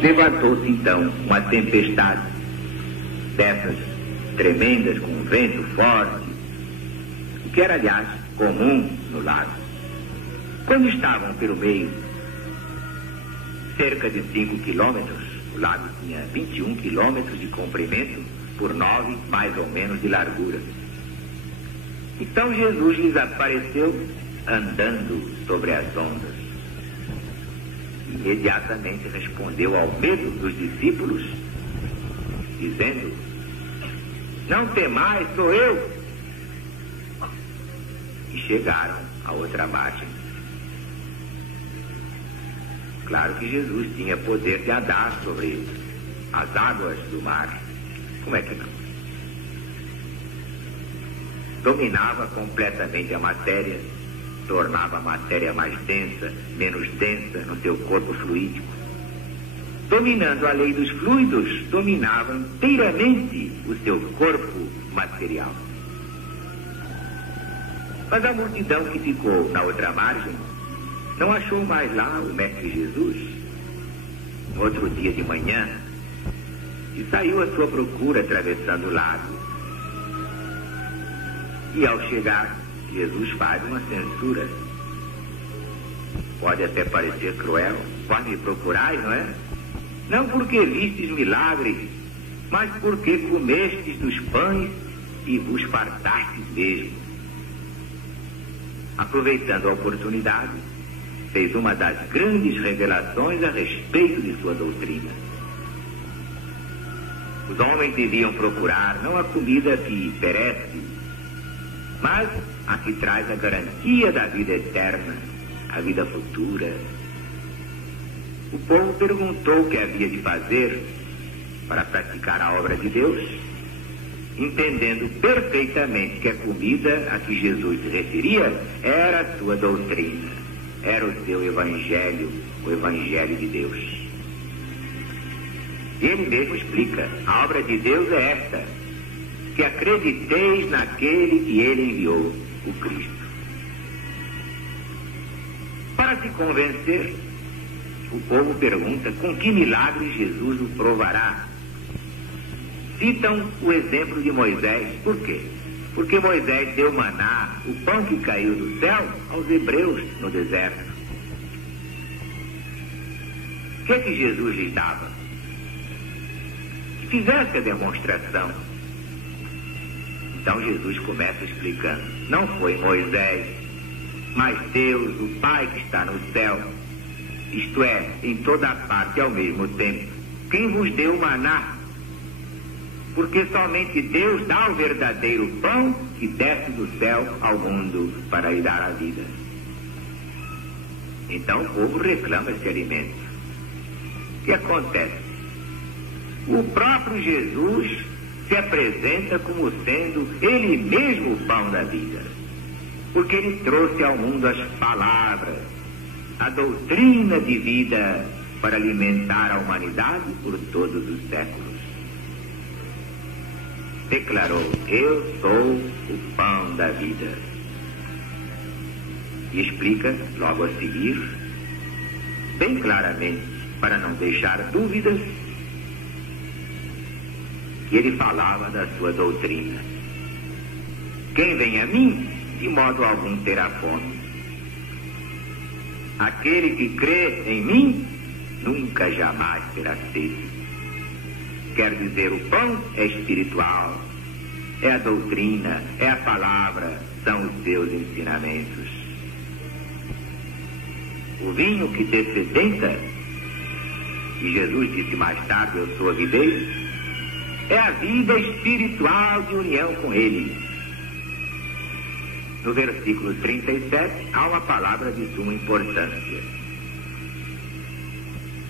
Levantou-se então uma tempestade dessas tremendas, com vento forte, o que era, aliás, comum no lago. Quando estavam pelo meio, cerca de 5 quilômetros, o lago tinha 21 quilômetros de comprimento por 9, mais ou menos, de largura. Então Jesus lhes apareceu andando sobre as ondas. Imediatamente respondeu ao medo dos discípulos, dizendo: não temais, sou eu. E chegaram à outra margem. Claro que Jesus tinha poder de andar sobre as águas do mar. Como é que não? Dominava completamente a matéria, tornava a matéria mais densa, menos densa no seu corpo fluídico. Dominando a lei dos fluidos, dominava inteiramente o seu corpo material. Mas a multidão que ficou na outra margem não achou mais lá o Mestre Jesus. No outro dia de manhã, e saiu à sua procura atravessando o lago. E ao chegar, Jesus faz uma censura. Pode até parecer cruel, quando me procurais, não é? Não porque vistes milagres, mas porque comestes dos pães e vos fartastes mesmo. Aproveitando a oportunidade, fez uma das grandes revelações a respeito de sua doutrina. Os homens deviam procurar não a comida que perece, mas a que traz a garantia da vida eterna, a vida futura. O povo perguntou o que havia de fazer para praticar a obra de Deus, entendendo perfeitamente que a comida a que Jesus se referia era a sua doutrina, era o seu evangelho, o evangelho de Deus. Ele mesmo explica: a obra de Deus é esta, que acrediteis naquele que ele enviou, o Cristo. Para se convencer, o povo pergunta com que milagre Jesus o provará. Citam o exemplo de Moisés. Por quê? Porque Moisés deu maná, o pão que caiu do céu, aos hebreus no deserto. O que é que Jesus lhes dava? Que fizesse a demonstração. Então Jesus começa explicando: não foi Moisés, mas Deus, o Pai que está no céu, isto é, em toda parte ao mesmo tempo, quem vos deu o maná. Porque somente Deus dá o verdadeiro pão que desce do céu ao mundo para lhe dar a vida. Então o povo reclama esse alimento. O que acontece? O próprio Jesus se apresenta como sendo ele mesmo o pão da vida, porque ele trouxe ao mundo as palavras, a doutrina de vida para alimentar a humanidade por todos os séculos. Declarou: eu sou o pão da vida. E explica logo a seguir, bem claramente, para não deixar dúvidas, que ele falava da sua doutrina. Quem vem a mim, de modo algum terá fome. Aquele que crê em mim, nunca jamais terá sede. Quer dizer, o pão é espiritual, é a doutrina, é a palavra, são os seus ensinamentos. O vinho que dessedenta, e Jesus disse mais tarde: eu sou a videira, é a vida espiritual de união com ele. No versículo 37, há uma palavra de suma importância: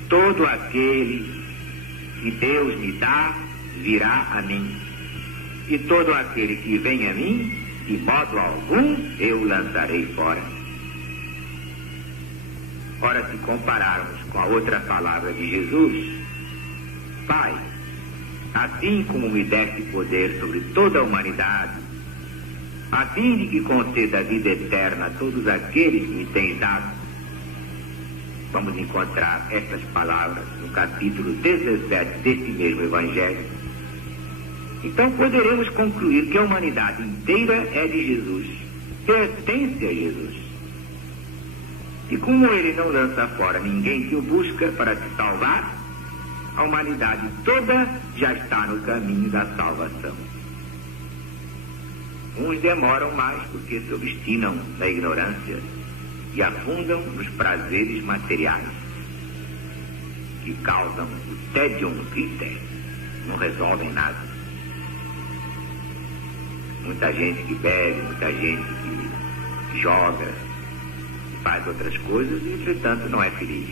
todo aquele que Deus me dá, virá a mim. E todo aquele que vem a mim, de modo algum, eu o lançarei fora. Ora, se compararmos com a outra palavra de Jesus: Pai, assim como me deste poder sobre toda a humanidade, a fim de que conceda a vida eterna a todos aqueles que me tens dado, vamos encontrar estas palavras no capítulo 17 desse mesmo Evangelho. Então poderemos concluir que a humanidade inteira é de Jesus, pertence a Jesus. E como ele não lança fora ninguém que o busca para se salvar, a humanidade toda já está no caminho da salvação. Uns demoram mais porque se obstinam na ignorância e afundam nos prazeres materiais, que causam o tédium vitae, não resolvem nada. Muita gente que bebe, muita gente que joga, faz outras coisas e, entretanto, não é feliz.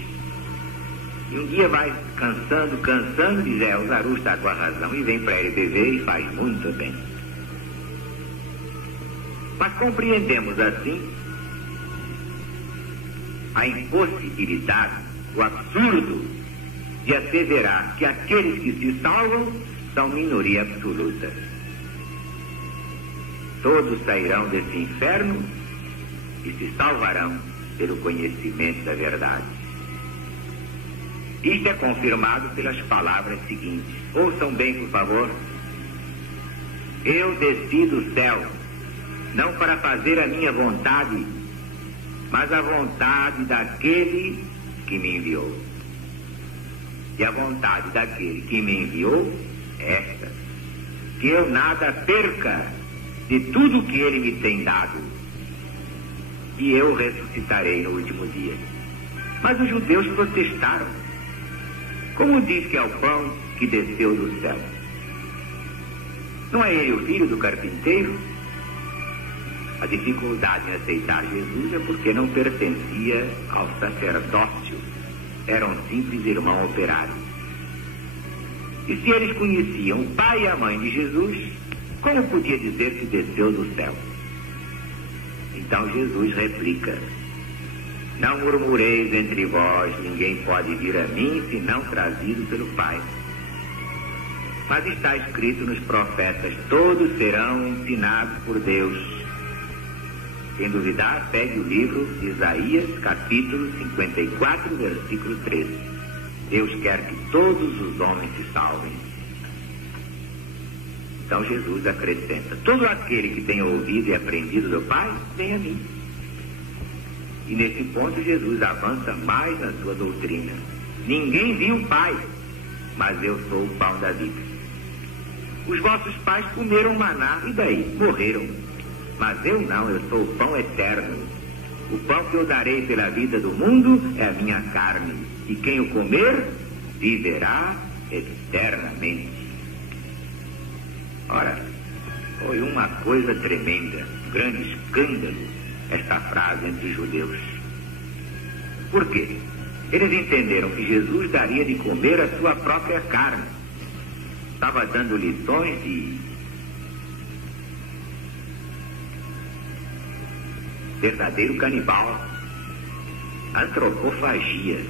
E um dia vai cansando, diz, o Zaru está com a razão, e vem para ele beber e faz muito bem. Mas compreendemos assim a impossibilidade, o absurdo de asseverar que aqueles que se salvam são minoria absoluta. Todos sairão desse inferno e se salvarão pelo conhecimento da verdade. Isto é confirmado pelas palavras seguintes. Ouçam bem, por favor. Eu desci do céu, não para fazer a minha vontade, mas a vontade daquele que me enviou. E a vontade daquele que me enviou é esta: que eu nada perca de tudo que ele me tem dado, e eu ressuscitarei no último dia. Mas os judeus protestaram. Como diz que é o pão que desceu do céu? Não é ele o filho do carpinteiro? A dificuldade em aceitar Jesus é porque não pertencia ao sacerdócio. Era um simples irmão operário. E se eles conheciam o pai e a mãe de Jesus, como podia dizer que desceu do céu? Então Jesus replica: não murmureis entre vós, ninguém pode vir a mim senão trazido pelo Pai. Mas está escrito nos profetas: todos serão ensinados por Deus. Quem duvidar, pegue o livro de Isaías, capítulo 54, versículo 13. Deus quer que todos os homens se salvem. Então Jesus acrescenta: todo aquele que tem ouvido e aprendido do Pai, vem a mim. E nesse ponto Jesus avança mais na sua doutrina. Ninguém viu o Pai, mas eu sou o pão da vida. Os vossos pais comeram maná, e daí? Morreram. Mas eu não, eu sou o pão eterno. O pão que eu darei pela vida do mundo é a minha carne, e quem o comer, viverá eternamente. Ora, foi uma coisa tremenda, um grande escândalo, esta frase entre os judeus. Por quê? Eles entenderam que Jesus daria de comer a sua própria carne. Estava dando lições de verdadeiro canibal, antropofagia.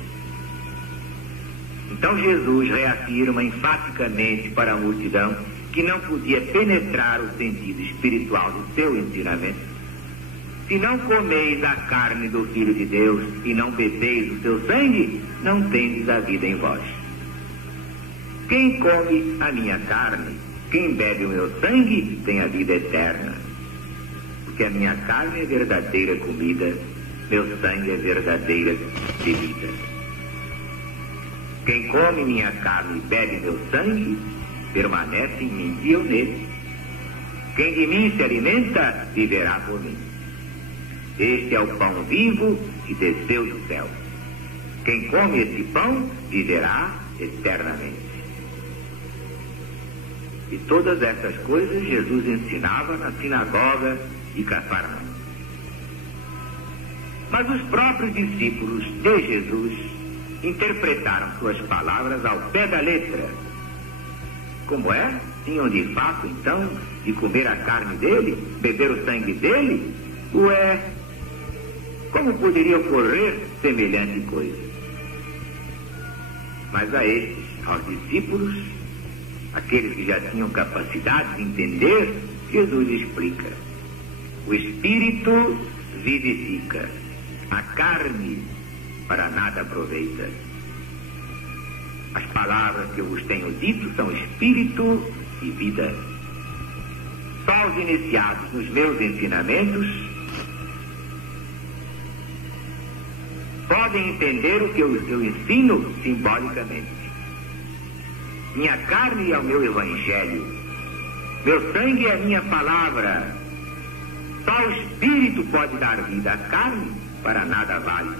Então Jesus reafirma enfaticamente para a multidão que não podia penetrar o sentido espiritual do seu ensinamento. Se não comeis a carne do Filho de Deus e não bebeis o seu sangue, não tendes a vida em vós. Quem come a minha carne, quem bebe o meu sangue, tem a vida eterna. Porque a minha carne é verdadeira comida, meu sangue é verdadeira bebida. Quem come minha carne e bebe meu sangue, permanece em mim e eu nele. Quem de mim se alimenta, viverá por mim. Este é o pão vivo que desceu do céu. Quem come esse pão, viverá eternamente. E todas essas coisas Jesus ensinava na sinagoga de Cafarnaum. Mas os próprios discípulos de Jesus interpretaram suas palavras ao pé da letra. Como é? Tinham de fato, então, de comer a carne dele, beber o sangue dele? Ué, como poderia ocorrer semelhante coisa? Mas a estes, aos discípulos, aqueles que já tinham capacidade de entender, Jesus explica: o Espírito vivifica, a carne para nada aproveita. As palavras que eu vos tenho dito são espírito e vida. Só os iniciados nos meus ensinamentos podem entender o que eu ensino simbolicamente. Minha carne é o meu evangelho, meu sangue é a minha palavra. Só o espírito pode dar vida, a carne para nada vale.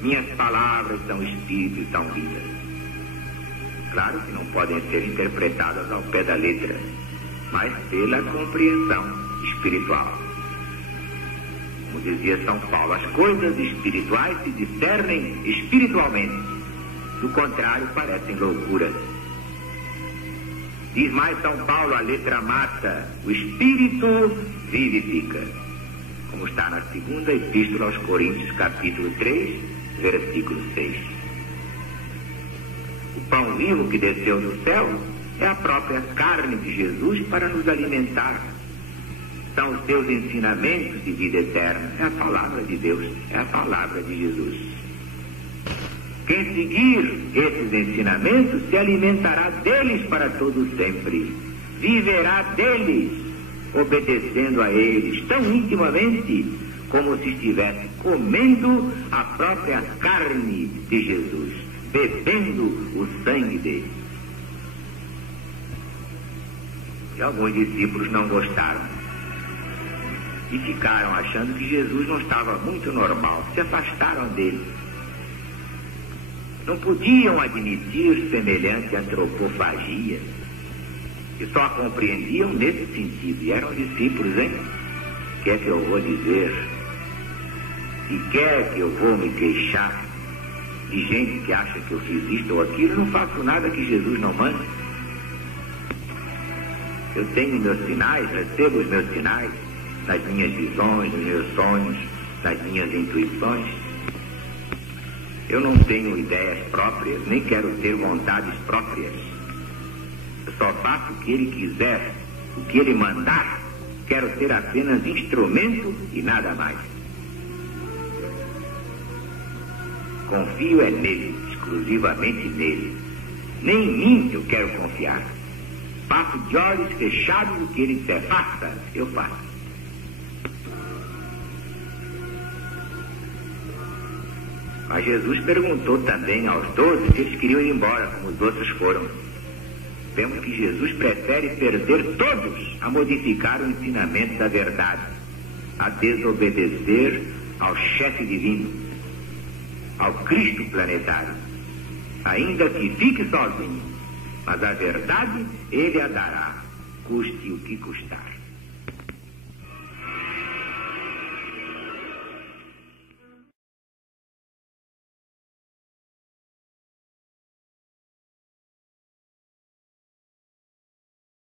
Minhas palavras são espírito e são vida. Claro que não podem ser interpretadas ao pé da letra, mas pela compreensão espiritual. Como dizia São Paulo, as coisas espirituais se discernem espiritualmente, do contrário parecem loucura. Diz mais São Paulo, a letra mata, o espírito vivifica, como está na segunda epístola aos Coríntios, capítulo 3, versículo 6. O pão vivo que desceu do céu é a própria carne de Jesus para nos alimentar. São os seus ensinamentos de vida eterna. É a palavra de Deus, é a palavra de Jesus. Quem seguir esses ensinamentos se alimentará deles para todo sempre. Viverá deles, obedecendo a eles tão intimamente como se estivesse comendo a própria carne de Jesus, bebendo o sangue dele. E alguns discípulos não gostaram e ficaram achando que Jesus não estava muito normal, se afastaram dele. Não podiam admitir semelhante antropofagia, e só a compreendiam nesse sentido. E eram discípulos, hein? Quer que eu vou dizer? E quer que eu vou me queixar de gente que acha que eu fiz isto ou aquilo? Não faço nada que Jesus não manda. Eu tenho meus sinais, recebo os meus sinais, nas minhas visões, nos meus sonhos, nas minhas intuições. Eu não tenho ideias próprias, nem quero ter vontades próprias. Eu só faço o que ele quiser, o que ele mandar. Quero ser apenas instrumento e nada mais. Confio é nele, exclusivamente nele. Nem em mim eu quero confiar. Faço de olhos fechados o que ele disser. Faça, eu faço. Mas Jesus perguntou também aos 12 se eles queriam ir embora, como os outros foram. Vemos que Jesus prefere perder todos a modificar o ensinamento da verdade, a desobedecer ao chefe divino, ao Cristo planetário, ainda que fique sozinho, mas a verdade ele a dará, custe o que custar.